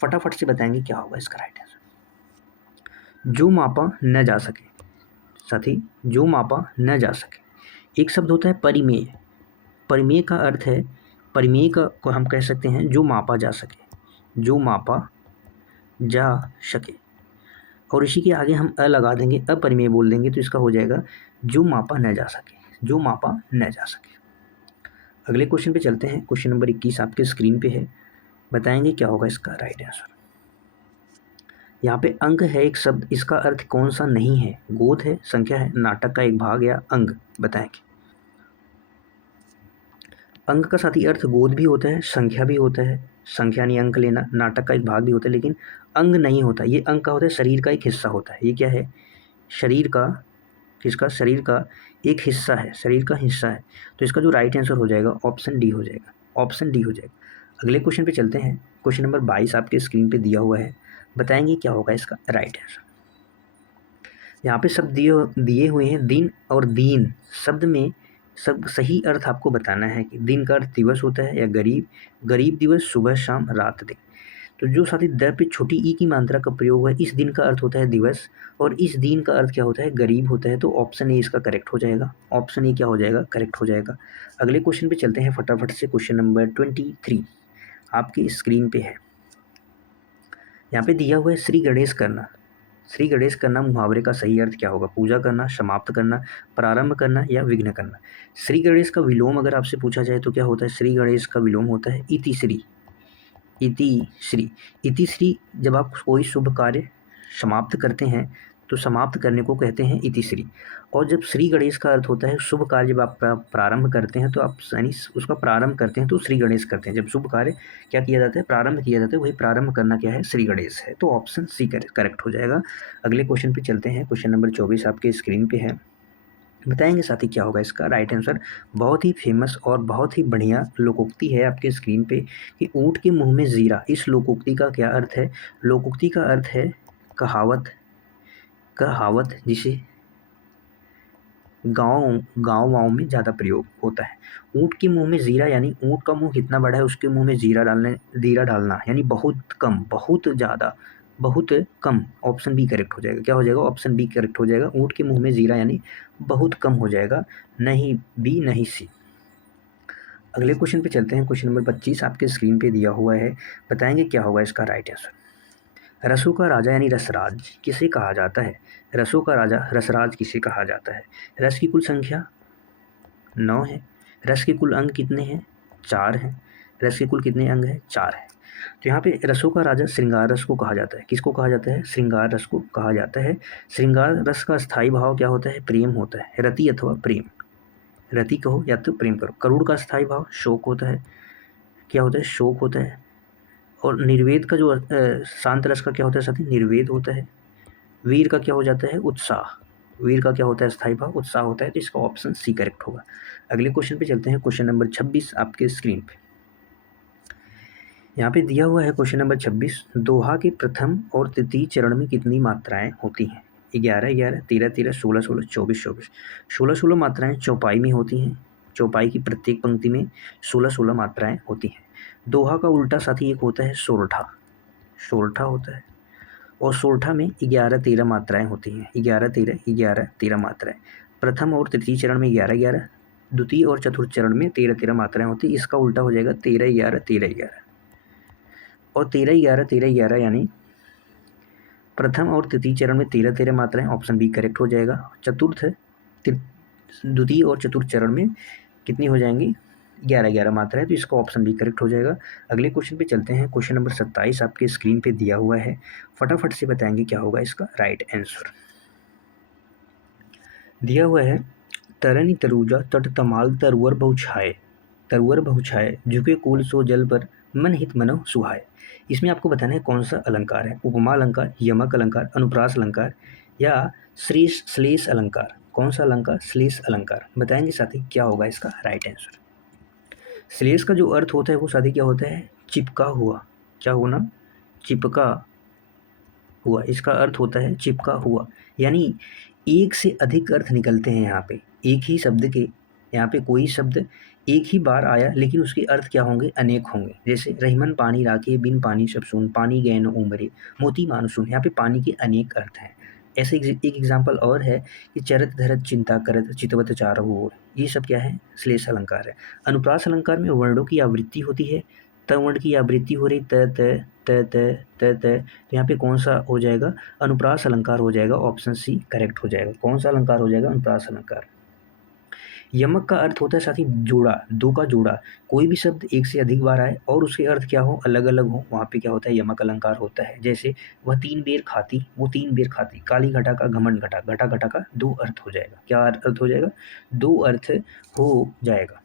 फटाफट से बताएंगे क्या होगा इसका राइट आंसर। जो मापा न जा सके साथी, जो मापा न जा सके। एक शब्द होता है परिमेय। परिमेय का अर्थ है, परिमेय का को हम कह सकते हैं जो मापा जा सके, जो मापा जा सके। और इसी के आगे हम अ लगा देंगे, अपरिमेय बोल देंगे, तो इसका हो जाएगा जो मापा न जा सके, जो मापा न जा सके। अगले क्वेश्चन पे चलते हैं। क्वेश्चन नंबर 21 आपके स्क्रीन पे है, बताएंगे क्या होगा इसका राइट आंसर। यहाँ पे अंक है एक शब्द, इसका अर्थ कौन सा नहीं है, गोद है, संख्या है, नाटक का एक भाग या अंग, बताएंगे। अंक का साथी अर्थ गोद भी होता है, संख्या भी होता है। संख्या यानी अंक लेना, नाटक का एक भाग भी होता है, लेकिन अंग नहीं होता। ये अंग का होता है, शरीर का एक हिस्सा होता है। ये क्या है, शरीर का, किसका, शरीर का एक हिस्सा है, शरीर का हिस्सा है। तो इसका जो राइट आंसर हो जाएगा ऑप्शन डी हो जाएगा, ऑप्शन डी हो जाएगा। अगले क्वेश्चन पे चलते हैं। क्वेश्चन नंबर 22 आपके स्क्रीन पे दिया हुआ है, बताएंगे क्या होगा इसका राइट आंसर। यहाँ पे शब्द दिए हुए हैं दिन और दीन। शब्द में सब सही अर्थ आपको बताना है कि दिन का अर्थ दिवस होता है या गरीब, गरीब दिवस सुबह शाम रात दिन। तो जो साथी द पे छोटी ई की मात्रा का प्रयोग है, इस दिन का अर्थ होता है दिवस और इस दिन का अर्थ क्या होता है, गरीब होता है। तो ऑप्शन ए इसका करेक्ट हो जाएगा, ऑप्शन ए क्या हो जाएगा, करेक्ट हो जाएगा। अगले क्वेश्चन पे चलते हैं फटाफट से। क्वेश्चन नंबर 23 आपकी स्क्रीन पे है। यहाँ पे दिया हुआ है श्री गणेश करना। श्री गणेश करना मुहावरे का सही अर्थ क्या होगा, पूजा करना, समाप्त करना, प्रारंभ करना या विघ्न करना। श्री गणेश का विलोम अगर आपसे पूछा जाए तो क्या होता है, श्री गणेश का विलोम होता है इति श्री। इति श्री, इति श्री जब आप कोई शुभ कार्य समाप्त करते हैं तो समाप्त करने को कहते हैं इति श्री। और जब श्री गणेश का अर्थ होता है शुभ कार्य, जब आप प्रारंभ करते हैं तो आप यानी उसका प्रारंभ करते हैं तो श्री गणेश करते हैं। जब शुभ कार्य क्या किया जाता है, प्रारंभ किया जाता है, वही प्रारंभ करना क्या है, श्री गणेश है। तो ऑप्शन सी करेक्ट हो जाएगा। अगले क्वेश्चन पे चलते हैं। क्वेश्चन नंबर 24 आपके स्क्रीन पे है। बताएंगे साथी क्या होगा इसका राइट आंसर। बहुत ही फेमस और बहुत ही बढ़िया लोकोक्ति है आपके स्क्रीन पे कि ऊँट के मुंह में जीरा। इस लोकोक्ति का क्या अर्थ है, लोकोक्ति का अर्थ है कहावत, कहावत जिसे गाँव में ज़्यादा प्रयोग होता है। ऊँट के मुंह में जीरा यानी ऊँट का मुंह कितना बड़ा है उसके मुंह में जीरा डालना यानी बहुत कम, बहुत ज़्यादा, बहुत कम। ऑप्शन बी करेक्ट हो जाएगा। क्या हो जाएगा, ऑप्शन बी करेक्ट हो जाएगा। ऊँट के मुंह में जीरा यानी बहुत कम हो जाएगा, नहीं बी नहीं सी। अगले क्वेश्चन पे चलते हैं। क्वेश्चन नंबर 25 आपके स्क्रीन पे दिया हुआ है। बताएंगे क्या होगा इसका राइट आंसर। रसों का राजा यानी रसराज किसे कहा जाता है, रसों का राजा रसराज किसे कहा जाता है। रस की कुल संख्या 9 है। रस के कुल अंग कितने हैं, 4 हैं। रस के कुल कितने अंग हैं, 4 हैं। तो यहाँ पे रसों का राजा श्रृंगार रस को कहा जाता है। किसको कहा जाता है, श्रृंगार रस को कहा जाता है। श्रृंगार रस का स्थायी भाव क्या होता है, प्रेम होता है, रति अथवा प्रेम। रति कहो या तो प्रेम करो। करुण का स्थायी भाव शोक होता है, क्या होता है, शोक होता है। और निर्वेद का जो शांत रस का क्या होता है साथी, निर्वेद होता है। वीर का क्या हो जाता है, उत्साह। वीर का क्या होता है, स्थायी भाव उत्साह होता है। तो इसका ऑप्शन सी करेक्ट होगा। अगले क्वेश्चन पे चलते हैं। क्वेश्चन नंबर 26 आपके स्क्रीन पे। यहाँ पे दिया हुआ है क्वेश्चन नंबर 26। दोहा के प्रथम और तृतीय चरण में कितनी मात्राएं होती हैं। 11 11, 13 13, 16 16, 24 24। 16 16 मात्राएं चौपाई में होती हैं। चौपाई की प्रत्येक पंक्ति में 16 16 मात्राएं होती हैं। दोहा का उल्टा साथी एक होता है सोरठा, सोरठा होता है। और सोरठा में 11 13 मात्राएं होती हैं। 11 13, 11 13 मात्राएं। प्रथम और तृतीय चरण में 11 11, द्वितीय और चतुर्थ चरण में 13 13 मात्राएं होती हैं। इसका उल्टा हो जाएगा 13 11 13 11। और 13 11 13 11 यानी प्रथम और तृतीय चरण में 13 13 मात्राएं। ऑप्शन बी करेक्ट हो जाएगा। चतुर्थ द्वितीय और चतुर्थ चरण में कितनी हो जाएंगी, 11 11 मात्राएं। तो इसका ऑप्शन बी करेक्ट हो जाएगा। अगले क्वेश्चन पे चलते हैं। क्वेश्चन नंबर 27 आपके स्क्रीन पे दिया हुआ है। फटाफट से बताएंगे क्या होगा इसका राइट आंसर। दिया हुआ है तरनी तरुजा तट तमाल तरुवर बहुछाए, तरुवर बहुछाए झुके कूल सो जल पर मन हित मनो सुहाए। इसमें आपको बताना है कौन सा अलंकार है, उपमा अलंकार, यमक अलंकार, अनुप्रास अलंकार या श्लेष श्लेष अलंकार। कौन सा अलंकार, श्लेष अलंकार। बताएंगे साथी क्या होगा इसका राइट आंसर। श्लेष का जो अर्थ होता है वो साथी क्या होता है, चिपका हुआ। क्या होना, चिपका हुआ। इसका अर्थ होता है चिपका हुआ। यानी एक से अधिक अर्थ निकलते हैं यहाँ पे, एक ही शब्द के। यहाँ पे कोई शब्द एक ही बार आया लेकिन उसके अर्थ क्या होंगे, अनेक होंगे। जैसे रहीमन पानी राखे बिन पानी सब सुन, पानी गए न उमरे मोती मानु सुन। यहाँ पे पानी के अनेक अर्थ हैं। ऐसे एक एग्जाम्पल और है कि चरत धरत चिंता करत चितवत चारहु ओर। ये सब क्या है, श्लेष अलंकार है। अनुप्रास अलंकार में वर्णों की आवृत्ति होती है। त वर्ण की आवृत्ति हो रही त त त त त त। तो यहाँ पे कौन सा हो जाएगा, अनुप्रास अलंकार हो जाएगा। ऑप्शन सी करेक्ट हो जाएगा। कौन सा अलंकार हो जाएगा, अनुप्रास अलंकार। यमक का अर्थ होता है साथी जोड़ा, दो का जोड़ा। कोई भी शब्द एक से अधिक बार आए और उसके अर्थ क्या हो, अलग अलग हो, वहाँ पे क्या होता है, यमक अलंकार होता है। जैसे वह 3 बेर खाती, वो 3 बेर खाती। काली घटा का घमंड घटा, घटा घटा का 2 अर्थ हो जाएगा। क्या अर्थ हो जाएगा, 2 अर्थ हो जाएगा।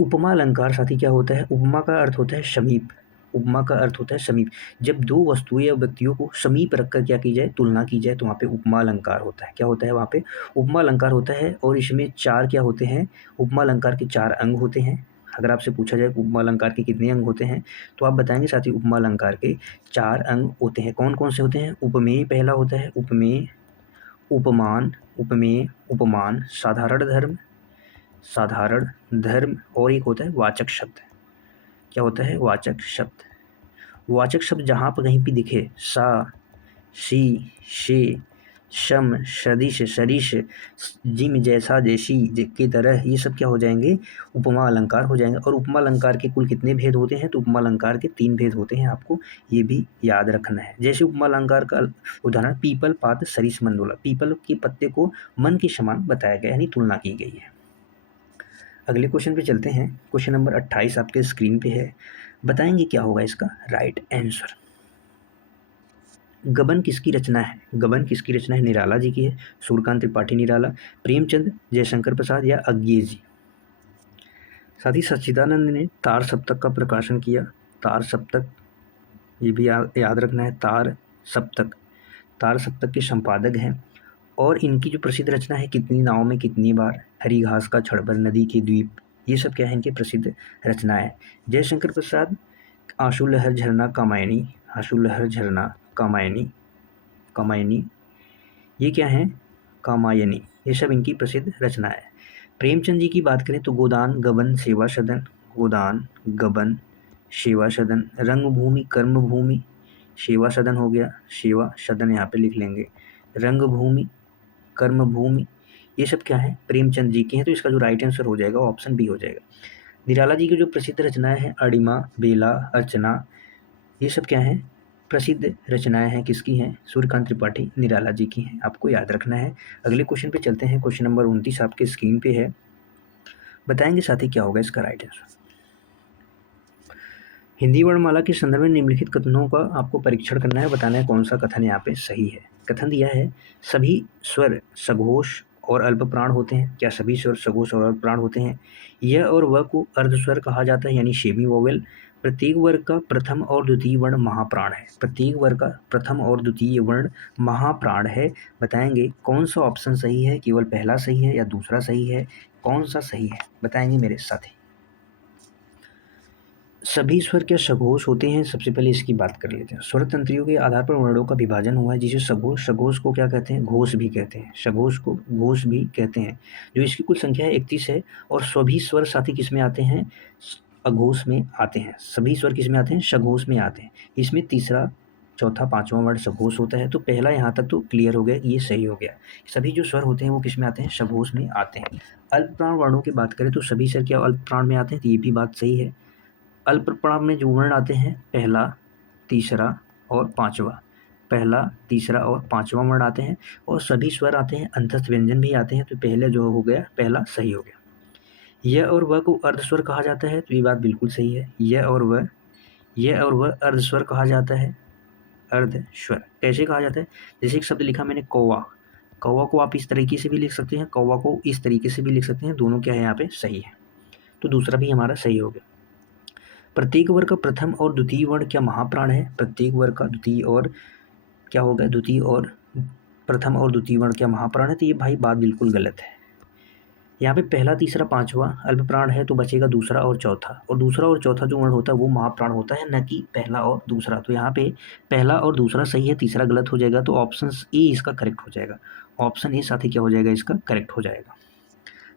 उपमा अलंकार साथी क्या होता है, उपमा का अर्थ होता है समीप। उपमा का अर्थ होता है समीप। जब दो वस्तुएं या व्यक्तियों को समीप रखकर क्या की जाए, तुलना की जाए, तो वहाँ पे उपमा अलंकार होता है। क्या होता है वहाँ पे, उपमा अलंकार होता है। और इसमें 4 क्या होते हैं, उपमा अलंकार के 4 अंग होते हैं। अगर आपसे पूछा जाए उपमा अलंकार के कितने अंग होते हैं तो आप बताएंगे साथी उपमा अलंकार के 4 अंग होते हैं। कौन कौन से होते हैं, उपमेय पहला होता है, उपमेय, उपमान, उपमेय, उपमान, साधारण धर्म, साधारण, धर्म और एक होता है वाचक शब्द। क्या होता है? वाचक शब्द। वाचक शब्द जहाँ पर कहीं भी दिखे, सा, सी, शे, शम, सदिश, सरिश, जिम, जैसा, जैसी, की तरह, ये सब क्या हो जाएंगे? उपमा अलंकार हो जाएंगे। और उपमा अलंकार के कुल कितने भेद होते हैं? तो उपमा अलंकार के 3 भेद होते हैं, आपको ये भी याद रखना है। जैसे उपमा अलंकार का उदाहरण पीपल पात सरिस मंडोला, पीपल के पत्ते को मन के समान बताया गया, यानी तुलना की गई है। अगले क्वेश्चन पे चलते हैं। क्वेश्चन नंबर 28 आपके स्क्रीन पे है। बताएंगे क्या होगा इसका राइट आंसर। गबन किसकी रचना है? गबन किसकी रचना है? निराला जी की है, सूर्यकांत त्रिपाठी निराला, प्रेमचंद, जयशंकर प्रसाद या अज्ञे जी। साथ ही सच्चिदानंद ने तार सप्तक का प्रकाशन किया। तार सप्तक, ये भी याद रखना है, तार सप्तक। तार सप्तक के संपादक हैं। और इनकी जो प्रसिद्ध रचना है कितनी नाव में कितनी बार, हरी घास का छड़बर, नदी के द्वीप, ये सब क्या है इनकी प्रसिद्ध रचनाएं। जयशंकर प्रसाद आंसू लहर झरना कामायनी, आंसू लहर झरना कामायनी, कामायनी, ये क्या है? कामायनी, ये सब इनकी प्रसिद्ध रचना है। प्रेमचंद जी की बात करें तो गोदान, गबन, सेवा सदन, गोदान, गबन, सेवा सदन, रंगभूमि, कर्मभूमि, सेवा सदन हो गया, सेवा सदन यहाँ पे लिख लेंगे, रंगभूमि, कर्मभूमि, ये सब क्या है? प्रेमचंद जी के हैं। तो इसका जो राइट आंसर हो जाएगा ऑप्शन बी हो जाएगा। निराला जी की जो प्रसिद्ध रचनाएं हैं अड़िमा, बेला, अर्चना, ये सब क्या है? प्रसिद्ध रचनाएं हैं। किसकी हैं? सूर्यकांत त्रिपाठी निराला जी की हैं, आपको याद रखना है। अगले क्वेश्चन पे चलते हैं। क्वेश्चन नंबर 29 आपके स्क्रीन पे है। बताएंगे साथी क्या होगा इसका राइट आंसर। हिंदी वर्णमाला के संदर्भ में निम्नलिखित कथनों का आपको परीक्षण करना है, बताना है कौन सा कथन यहाँ पे सही है। कथन दिया है सभी स्वर सघोष और अल्प प्राण होते हैं। क्या सभी स्वर सघोष और अल्प प्राण होते हैं? यह और वह को अर्ध स्वर कहा जाता है, यानी सेमी वोवेल। प्रत्येक वर्ग का प्रथम और द्वितीय वर्ण महाप्राण है। प्रत्येक वर्ग का प्रथम और द्वितीय वर्ण महाप्राण है। बताएंगे कौन सा ऑप्शन सही है? केवल पहला सही है या दूसरा सही है? कौन सा सही है? बताएंगे मेरे साथी। सभी स्वर क्या सघोष होते हैं? सबसे पहले इसकी बात कर लेते हैं। स्वर तंत्रियों के आधार पर वर्णों का विभाजन हुआ है, जिसे सघोष, सघोष को क्या कहते हैं? घोष भी कहते हैं। सघोष को घोष भी कहते हैं। जो इसकी कुल संख्या है 31 है। और सभी स्वर साथी किस में आते हैं? अघोष में आते हैं। सभी स्वर किस में आते हैं? सघोष में आते हैं। इसमें तीसरा, चौथा, पांचवा वर्ण सघोष होता है। तो पहला यहाँ तक तो क्लियर हो गया, ये सही हो गया। सभी जो स्वर होते हैं वो किस में आते हैं? सघोष में आते हैं। अल्प प्राण वर्णों की बात करें तो सभी स्वर क्या अल्प प्राण में आते हैं? तो ये भी बात सही है। अल्प प्राण में जो वर्ण आते हैं पहला, तीसरा और पांचवा, पहला, तीसरा और पांचवा वर्ण आते हैं। और सभी स्वर आते हैं, अंतस्थ व्यंजन भी आते हैं। तो पहले जो हो गया, पहला सही हो गया। यह और वह को अर्ध स्वर कहा जाता है। तो ये बात बिल्कुल सही है। यह और वह अर्ध स्वर कहा जाता है। अर्ध स्वर कैसे कहा जाता है? जैसे एक शब्द लिखा मैंने कौवा, कौवा को आप इस तरीके से भी लिख सकते हैं, कौवा को इस तरीके से भी लिख सकते हैं। दोनों क्या है यहाँ पे? सही है। तो दूसरा भी हमारा सही हो गया। प्रत्येक वर्ग का प्रथम और द्वितीय वर्ण क्या महाप्राण है? प्रत्येक वर्ग का द्वितीय और क्या होगा? द्वितीय और प्रथम और द्वितीय वर्ण क्या महाप्राण है? तो ये भाई बात बिल्कुल गलत है। यहाँ पे पहला, तीसरा, पांचवा अल्प प्राण है, तो बचेगा दूसरा और चौथा। और दूसरा और चौथा जो वर्ण होता है वो महाप्राण होता है, न कि पहला और दूसरा। तो यहाँ पे पहला और दूसरा सही है, तीसरा गलत हो जाएगा। तो ऑप्शन ए इसका करेक्ट हो जाएगा। ऑप्शन ए साथी क्या हो जाएगा? इसका करेक्ट हो जाएगा।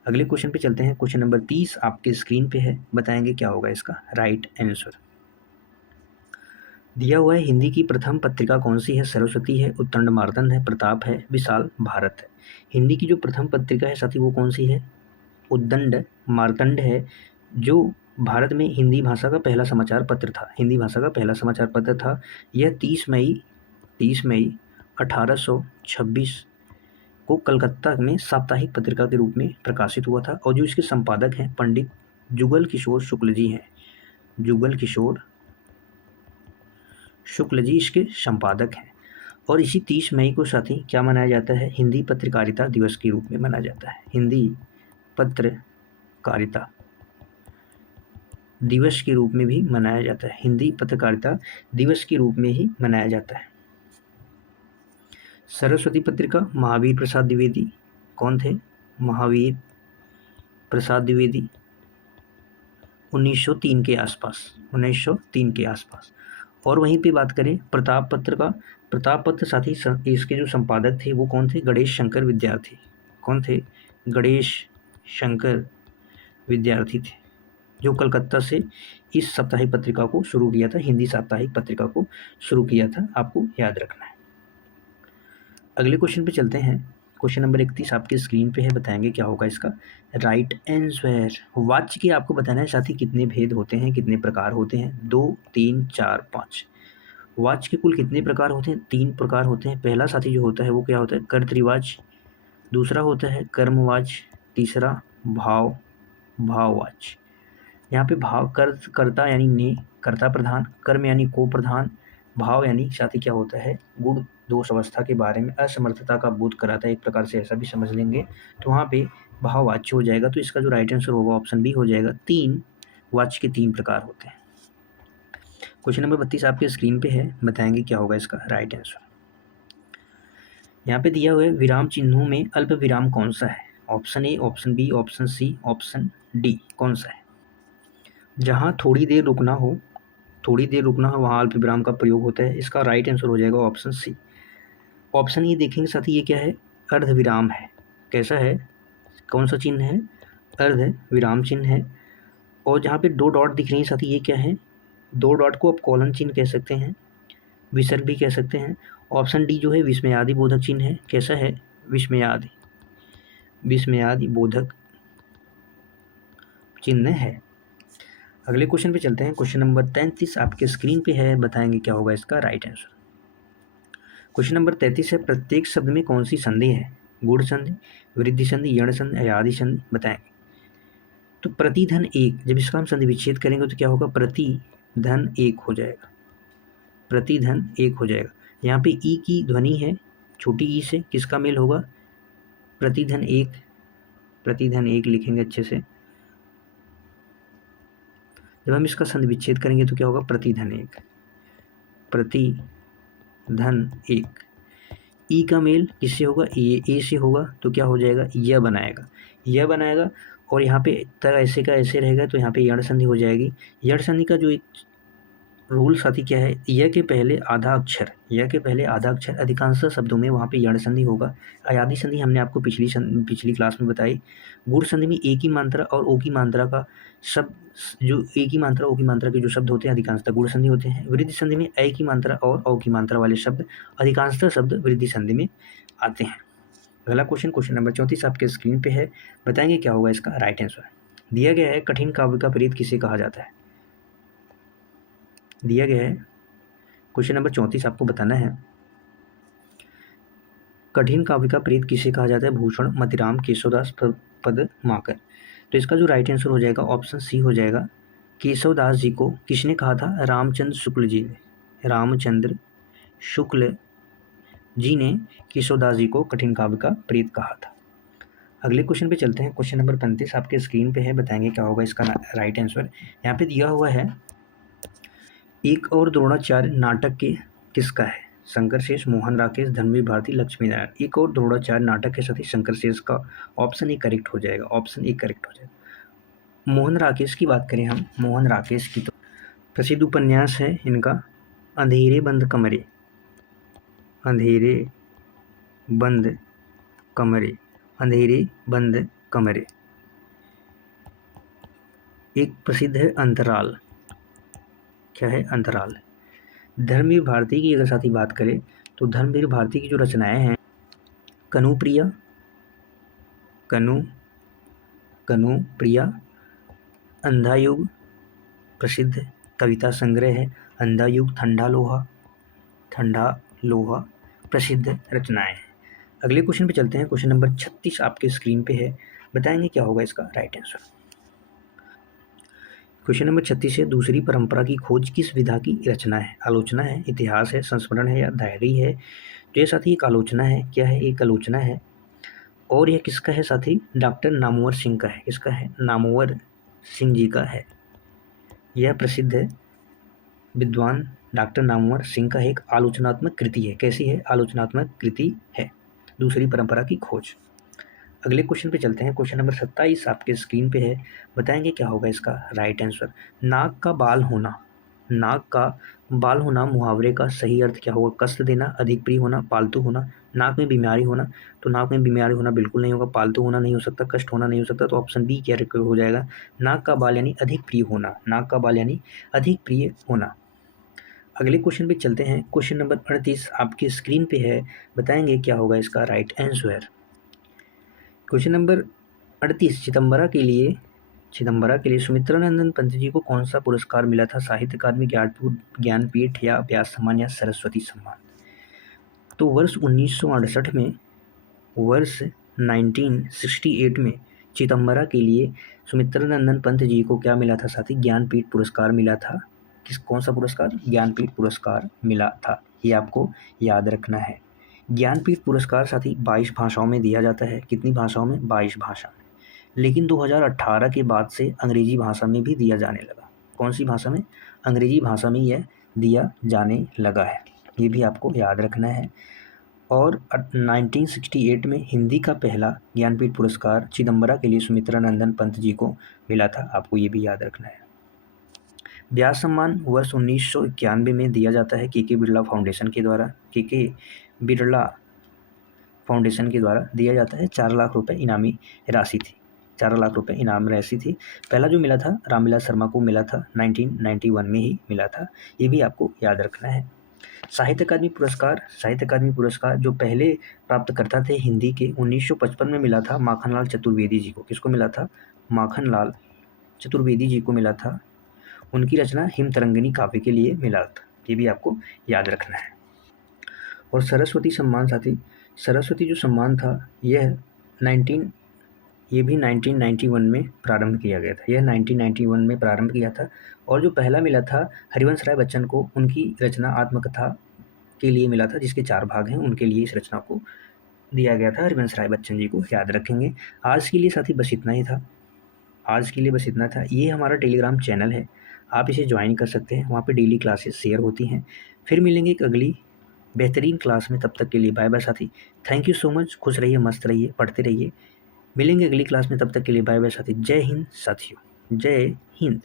अगले क्वेश्चन पे चलते हैं। क्वेश्चन नंबर 30 आपके स्क्रीन पे है। बताएंगे क्या होगा इसका राइट आंसर। दिया हुआ है हिंदी की प्रथम पत्रिका कौन सी है? सरस्वती है, उत्तंड मार्तंड है, प्रताप है, विशाल भारत है। हिंदी की जो प्रथम पत्रिका है साथी वो कौन सी है? उद्दंड मार्तंड है, जो भारत में हिंदी भाषा का पहला समाचार पत्र था। हिंदी भाषा का पहला समाचार पत्र था। यह 30 मई 1826 को कलकत्ता में साप्ताहिक पत्रिका के रूप में प्रकाशित हुआ था। और जो इसके संपादक हैं पंडित जुगल किशोर शुक्ल जी हैं। जुगल किशोर शुक्ल जी इसके संपादक हैं। और इसी 30 मई को साथी क्या मनाया जाता है? हिंदी पत्रकारिता दिवस के रूप में मनाया जाता है। हिंदी पत्रकारिता दिवस के रूप में भी मनाया जाता है। हिंदी पत्रकारिता दिवस के रूप में ही मनाया जाता है। सरस्वती पत्रिका महावीर प्रसाद द्विवेदी कौन थे? महावीर प्रसाद द्विवेदी 1903 के आसपास, 1903 के आसपास। और वहीं पे बात करें प्रताप पत्र का, प्रताप पत्र साथी इसके जो संपादक थे वो कौन थे? गणेश शंकर विद्यार्थी। कौन थे? गणेश शंकर विद्यार्थी थे जो कलकत्ता से इस साप्ताहिक पत्रिका को शुरू किया था, हिंदी साप्ताहिक पत्रिका को शुरू किया था, आपको याद रखना है। अगले क्वेश्चन पे चलते हैं। क्वेश्चन नंबर 31 आपके स्क्रीन पे है, बताएंगे क्या होगा इसका राइट आंसर। वाच्य के आपको बताना है साथी कितने भेद होते हैं, कितने प्रकार होते हैं, 2, 3, 4, 5। वाच्य के कुल कितने प्रकार होते हैं? 3 प्रकार होते हैं। पहला साथी जो होता है वो क्या होता है? कर्तृवाच्य, दूसरा होता है कर्मवाच्य, तीसरा भाववाच्य। यहाँ पे भाव कर्ता यानी ने, कर्ता प्रधान, कर्म यानी को प्रधान, भाव यानी साथी क्या होता है? गुण दोष अवस्था के बारे में असमर्थता का बोध कराता है, एक प्रकार से ऐसा भी समझ लेंगे। तो वहाँ पे भाववाच्य हो जाएगा। तो इसका जो राइट आंसर होगा ऑप्शन बी हो जाएगा। 3 वाच्य के 3 प्रकार होते हैं। क्वेश्चन नंबर 32 आपके स्क्रीन पे है, बताएंगे क्या होगा इसका राइट आंसर। यहाँ पे दिया हुआ है विराम चिन्हों में अल्प विराम कौन सा है? Option A, option B, option C, option D, कौन सा है? जहाँ थोड़ी देर रुकना हो वहाँ अल्प विराम का प्रयोग होता है। इसका राइट आंसर हो जाएगा ऑप्शन सी। ऑप्शन ये देखेंगे साथी, ये क्या है? अर्ध विराम है। कैसा है? कौन सा चिन्ह है? अर्ध विराम चिन्ह है। और जहाँ पे 2 डॉट दिख रही हैं साथी, ये क्या है? 2 डॉट को आप कॉलन चिन्ह कह सकते हैं, विसर्ग भी कह सकते हैं। ऑप्शन डी जो है विस्मयादि बोधक चिन्ह है। कैसा है? विस्मयादि बोधक चिन्ह है। अगले क्वेश्चन पे चलते हैं। क्वेश्चन नंबर 33 आपके स्क्रीन पे है, बताएंगे क्या होगा इसका राइट आंसर। क्वेश्चन नंबर 33 है, प्रत्येक शब्द में कौन सी संधि है? गुण संधि, वृद्धि संधि, यण संधि, आदि संधि, बताएंगे। तो प्रतिधन एक, जब इसका हम संधि विच्छेद करेंगे तो क्या होगा? प्रतिधन एक हो जाएगा। प्रतिधन एक हो जाएगा। यहाँ पे ई की ध्वनि है, छोटी ई से किसका मेल होगा? प्रतिधन एक। प्रतिधन एक लिखेंगे अच्छे से। जब हम इसका संधि विच्छेद करेंगे तो क्या होगा? प्रतिधन एक। प्रतिधन एक। ई का मेल किससे होगा? ए से होगा। तो क्या हो जाएगा? यह बनाएगा। और यहाँ पे तरह ऐसे का ऐसे रहेगा, तो यहाँ पे यण संधि हो जाएगी। यण संधि का जो एक रूल साथी क्या है? यह के पहले आधा अक्षर अधिकांश शब्दों में वहाँ पे यण संधि होगा। अयादि संधि हमने आपको पिछली क्लास में बताई। गुण संधि में एक ही मात्रा और ओ की मात्रा का शब्द, जो एक ही मात्रा ओ की मात्रा के जो शब्द होते हैं अधिकांशतः गुण संधि होते हैं। वृद्धि संधि में ए की मात्रा और औ की मात्रा वाले शब्द अधिकांशतः शब्द वृद्धि संधि में आते हैं। अगला क्वेश्चन नंबर 34 आपके स्क्रीन पे है, बताएंगे क्या होगा इसका राइट आंसर। दिया गया है कठिन काव्य का प्रीत किसे कहा जाता है? दिया गया है क्वेश्चन नंबर 34 आपको बताना है, कठिन काव्य का प्रीत किसे कहा जाता है? भूषण, मतिराम, केशवदास, पदमाकर। तो इसका जो राइट आंसर हो जाएगा ऑप्शन सी हो जाएगा। केशवदास जी को किसने कहा था? रामचंद्र शुक्ल जी ने। रामचंद्र शुक्ल जी ने केशवदास जी को कठिन काव्य का प्रीत कहा था। अगले क्वेश्चन पे चलते हैं। क्वेश्चन नंबर 35 आपके स्क्रीन पे है, बताएंगे क्या होगा इसका राइट आंसर। यहाँ पे दिया हुआ है एक और द्रोणाचार्य नाटक के किसका है? शंकर शेष, मोहन राकेश, धर्मवीर भारती, लक्ष्मी नारायण। एक और द्रोणाचार्य नाटक के साथ ही शंकर शेष का ऑप्शन ए करेक्ट हो जाएगा। ऑप्शन ए करेक्ट हो जाएगा। मोहन राकेश की बात करें हम, मोहन राकेश की तो प्रसिद्ध उपन्यास है इनका अंधेरे बंद कमरे। अंधेरे बंद कमरे। अंधेरे बंद कमरे। एक प्रसिद्ध है अंतराल। क्या है? अंतराल। धर्मवीर भारती की अगर साथी बात करें तो धर्मवीर भारती की जो रचनाएं हैं कनुप्रिया, अंधायुग प्रसिद्ध कविता संग्रह है। अंधायुग, ठंडा लोहा प्रसिद्ध रचनाएं हैं। अगले क्वेश्चन पे चलते हैं। क्वेश्चन नंबर 36 आपके स्क्रीन पे है, बताएंगे क्या होगा इसका राइट आंसर। क्वेश्चन नंबर 36 है, दूसरी परंपरा की खोज किस विधा की रचना है? आलोचना है, इतिहास है, संस्मरण है या डायरी है? तो ये साथी एक आलोचना है। क्या है? एक आलोचना है। और यह किसका है साथी? डॉक्टर नामवर सिंह का है। किसका है? नामवर सिंह जी का है। यह प्रसिद्ध विद्वान डॉक्टर नामवर सिंह का एक आलोचनात्मक कृति है। कैसी है? आलोचनात्मक कृति है, दूसरी परंपरा की खोज। अगले क्वेश्चन पे चलते हैं। क्वेश्चन नंबर 27 आपके स्क्रीन पे है, बताएंगे क्या होगा इसका राइट आंसर। नाक का बाल होना मुहावरे का सही अर्थ क्या होगा? कष्ट देना, अधिक प्रिय होना, पालतू होना, नाक में बीमारी होना, तो नाक में बीमारी होना बिल्कुल नहीं होगा, पालतू होना नहीं हो सकता, कष्ट होना नहीं हो सकता, तो ऑप्शन बी क्या हो जाएगा, नाक का बाल यानी अधिक प्रिय होना, नाक का बाल यानी अधिक प्रिय होना। अगले क्वेश्चन पे चलते हैं। क्वेश्चन नंबर 38 आपकी स्क्रीन पे है, बताएंगे क्या होगा इसका right answer. Question number 38, Chidambara के लिए सुमित्रानंदन पंत जी को कौन सा पुरस्कार मिला था, साहित्य अकादमी, ज्ञानपीठ या व्यास सम्मान या सरस्वती सम्मान। तो वर्ष 1968 में, वर्ष 1968 में चिदम्बरा के लिए सुमित्रानंदन पंत जी को क्या मिला था साथी, ज्ञानपीठ पुरस्कार मिला था। कौन सा पुरस्कार, ज्ञानपीठ पुरस्कार मिला था, ये आपको याद रखना है। ज्ञानपीठ पुरस्कार साथी 22 भाषाओं में दिया जाता है। कितनी भाषाओं में, 22 भाषा में। लेकिन 2018 के बाद से अंग्रेजी भाषा में भी दिया जाने लगा। कौन सी भाषा में, अंग्रेजी भाषा में यह दिया जाने लगा है, ये भी आपको याद रखना है। और 1968 में हिंदी का पहला ज्ञानपीठ पुरस्कार चिदम्बरा के लिए सुमित्रानंदन पंत जी को मिला था, आपको ये भी याद रखना है। व्यास सम्मान वर्ष 1991 में दिया जाता है के बिरला फाउंडेशन के द्वारा, के बिरला फाउंडेशन के द्वारा दिया जाता है। 4 लाख रुपए इनामी राशि थी, 4 लाख रुपए इनाम राशि थी। पहला जो मिला था रामविलास शर्मा को मिला था, 1991 में ही मिला था, ये भी आपको याद रखना है। साहित्य अकादमी पुरस्कार जो पहले प्राप्त करता थे हिंदी के, 1955 में मिला था माखनलाल चतुर्वेदी जी को। किसको मिला था, माखनलाल चतुर्वेदी जी को मिला था। उनकी रचना हिम तरंगिनी काव्य के लिए मिला था, ये भी आपको याद रखना है। और सरस्वती सम्मान साथी, सरस्वती जो सम्मान था यह 1991 में प्रारंभ किया गया था, यह 1991 में प्रारंभ किया था। और जो पहला मिला था हरिवंश राय बच्चन को, उनकी रचना आत्मकथा के लिए मिला था, जिसके 4 भाग हैं, उनके लिए इस रचना को दिया गया था, हरिवंश राय बच्चन जी को याद रखेंगे। आज के लिए साथी बस इतना ही था, आज के लिए बस इतना था। ये हमारा टेलीग्राम चैनल है, आप इसे ज्वाइन कर सकते हैं, वहाँ पे डेली क्लासेस शेयर होती हैं। फिर मिलेंगे एक अगली बेहतरीन क्लास में, तब तक के लिए बाय बाय साथी। थैंक यू सो मच, खुश रहिए, मस्त रहिए, पढ़ते रहिए। मिलेंगे अगली क्लास में, तब तक के लिए बाय बाय साथी। जय हिंद साथियों, जय हिंद।